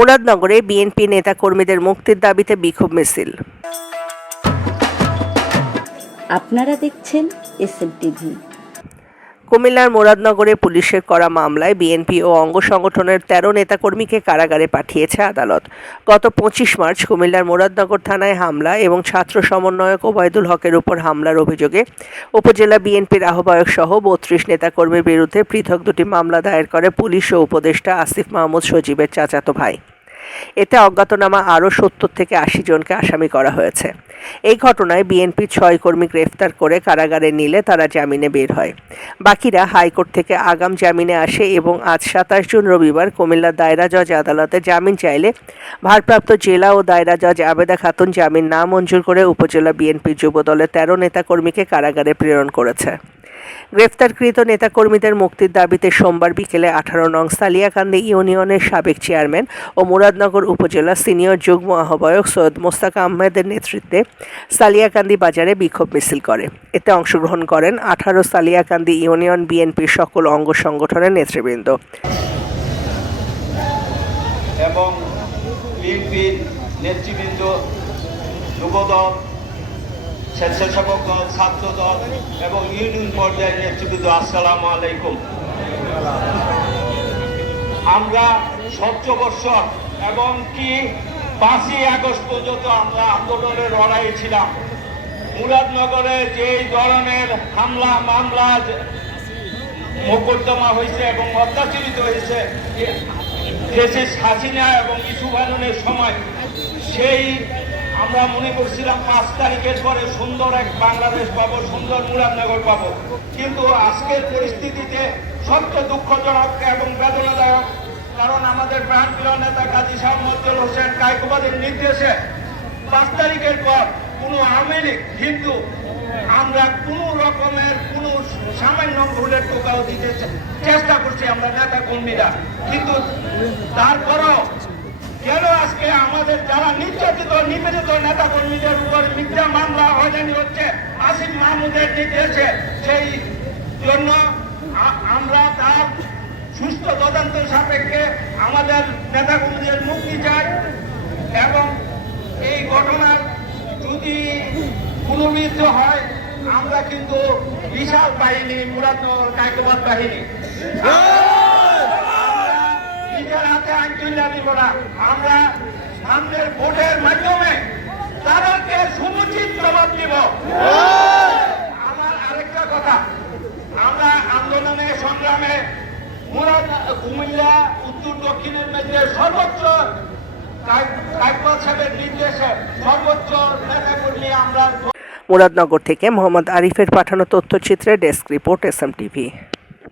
মুরাদনগরে BNP নেতাকর্মীদের মুক্তির দাবিতে বিক্ষোভ মিছিল। আপনারা দেখছেন এস এম টিভি। কুমিল্লার মুরাদনগরে পুলিশের করা মামলায় বিএনপি ও অঙ্গ সংগঠনের তেরো নেতাকর্মীকে কারাগারে পাঠিয়েছে আদালত। গত পঁচিশ মার্চ কুমিল্লার মুরাদনগর থানায় হামলা এবং ছাত্র সমন্বয়ক ওবায়দুল হকের উপর হামলার অভিযোগে উপজেলা বিএনপির আহ্বায়ক সহ বত্রিশ নেতাকর্মীর বিরুদ্ধে পৃথক দুটি মামলা দায়ের করে পুলিশ ও উপদেষ্টা আসিফ মাহমুদ সজীবের চাচাতো ভাই। এতে অজ্ঞাতনামা আরও সত্তর থেকে আশি জনকে আসামি করা হয়েছে। এই ঘটনায় বিএনপি ছয় কর্মী গ্রেফতার করে কারাগারে নিলে তারা জামিনে বের হয়। বাকিরা হাইকোর্ট থেকে আগাম জামিনে আসে এবং আজ সাতাশ জুন রবিবার কুমিল্লা দায়রা জজ আদালতে জামিন চাইলে ভারপ্রাপ্ত জেলা ও দায়রা জজ আবেদা খাতুন জামিন না মঞ্জুর করে উপজেলা বিএনপি যুবদলের তেরো নেতাকর্মীকে কারাগারে প্রেরণ করেছে। গ্রেফতারকৃত নেতাকর্মীদের মুক্তির দাবিতে সোমবার বিকেলে আঠারো নং সালিয়াকান্দি ইউনিয়নের সাবেক চেয়ারম্যান ও মুরাদনগর উপজেলা সিনিয়র যুগ্ম আহ্বায়ক সৈয়দ মোস্তাক আহমেদের নেতৃত্বে সালিয়াকান্দি বাজারে বিক্ষোভ মিছিল করে। এতে অংশগ্রহণ করেন আঠারো সালিয়াকান্দি ইউনিয়ন বিএনপির সকল অঙ্গ সংগঠনের নেতৃবৃন্দ। এবং বিএনপির নেতৃবৃন্দ যুবদল স্বেচ্ছাসেবক দল, ছাত্র দল এবং ইউনিয়ন পর্যায়ের নেতৃবৃন্দ, আসসালামু আলাইকুম। আমরা সহ্য বৎসর এবং কি পাঁচই আগস্ট পর্যন্ত আমরা আন্দোলনে লড়াই ছিলাম। মুরাদনগরে যেই ধরনের হামলা, মামলা মোকদ্দমা হয়েছে এবং অত্যাচারিত হয়েছে দেশের হাসিনা এবং ইসুবানের সময়, সেই আমরা মনে করছিলাম পাঁচ তারিখের পরে সুন্দর এক বাংলাদেশ পাবো, সুন্দর মুরাদনগর পাবো। কিন্তু আজকের পরিস্থিতিতে সবচেয়ে দুঃখজনক এবং বেদনাদায়ক, কারণ আমাদের প্রাণপ্রিয় নেতা কাজী শাহ হোসেন কায়কোবাদের নির্দেশে পাঁচ তারিখের পর কোনো আওয়ামী লীগ কিন্তু আমরা কোনো রকমের কোনো সামান্য ভুলের টোকাও দিতে চেষ্টা করছি আমরা নেতা কর্মীরা। কিন্তু তারপরও কেন আজকে আমাদের নিপীড়িত নেতা কর্মীদের উপর মিথ্যা মামলা, হয়রানি হচ্ছে। আসিফ মাহমুদের নির্দেশে সেই জন্য আমরা তার সুস্থ তদন্ত সাপেক্ষে আমাদের নেতা কর্মীদের মুক্তি চাই এবং এই ঘটনার যদি পুনর্মিত হয়, আমরা কিন্তু বিশাল বাহিনী মুরাদনগর কায়কবাদ বাহিনী। নিজের হাতে আইন তুলে দিব না। আমরা সামনের ভোটের মাধ্যমে সর্বোচ্চ মুরাদনগর থেকে মোহাম্মদ আরিফের পাঠানো তথ্যচিত্রে desk report S M TV.